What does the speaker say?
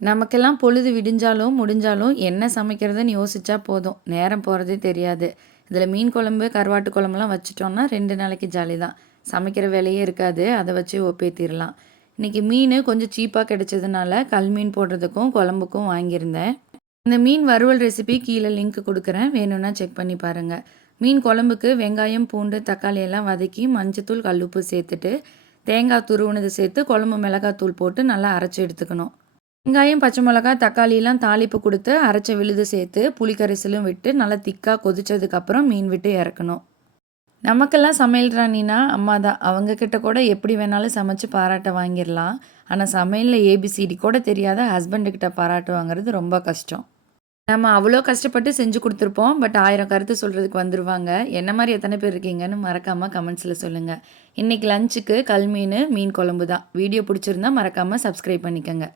நமக்கெல்லாம் பொழுது விடிஞ்சாலும், முடிஞ்சாலும் என்ன சமைக்கிறதுன்னு யோசிச்சா போதும். நேரம் போறதே தெரியாது. இதில மீன் குழம்பு, கருவாட்டு குழம்புலாம் வச்சுட்டோம்னா 2 நாளைக்கு ஜாலி தான். சமைக்கிற வேலையே இருக்காது. அத வச்சு ஒப்பேத்திரலாம். இன்னைக்கு மீனு கொஞ்சம் சீப்பா கிடைச்சதுனால, கல் மீன் போடுறதுக்கும், குழம்புக்கும் வாங்கியிருந்தேன். இந்த மீன் வறுவல் ரெசிபி கீழ லிங்க் குடுக்குறேன். வேணும்னா செக் பண்ணி பாருங்க. மீன் குழம்புக்கு வெங்காயம், பூண்டு, தக்காளி எல்லாம் வதக்கி மஞ்சத்தூள், கல்லுப்பு சேர்த்துட்டு, தேங்காய் துருவுனது சேர்த்து குழம்பு மிளகாத்தூள் போட்டு நல்லா அரைச்சு எடுத்துக்கணும். வெங்காயம், பச்சை மிளகா, தக்காளிலாம் தாளிப்பு குடுத்து, அரைச்ச விழுது சேர்த்து, புளி கரைசலும் விட்டு, நல்லா திக்கா கொதிச்சதுக்கப்புறம் மீன் விட்டு இறக்கணும். நமக்கெல்லாம் சமையல் ராணினா அம்மா தான். அவங்க கிட்ட கூட எப்படி வேணாலும் சமைச்சு பாராட்ட வாங்கிரலாம். ஆனா சமையல்ல ஏபிசிடி கூட தெரியாத ஹஸ்பண்ட் கிட்ட பாராட்டு வாங்குறது ரொம்ப கஷ்டம். நம்ம அவ்வளோ கஷ்டப்பட்டு செஞ்சு குடுத்துருப்போம். பட் 1000 கருத்து சொல்றதுக்கு வந்துருவாங்க. என்ன மாரி எத்தன பேர் இருக்கீங்கன்னு மறக்காம கமெண்ட்ஸ்ல சொல்லுங்க. இன்னைக்கு லஞ்சுக்கு கல் மீனு, மீன் குழம்பு தான். வீடியோ புடிச்சிருந்தா மறக்காம சப்ஸ்கிரைப் பண்ணிக்கங்க.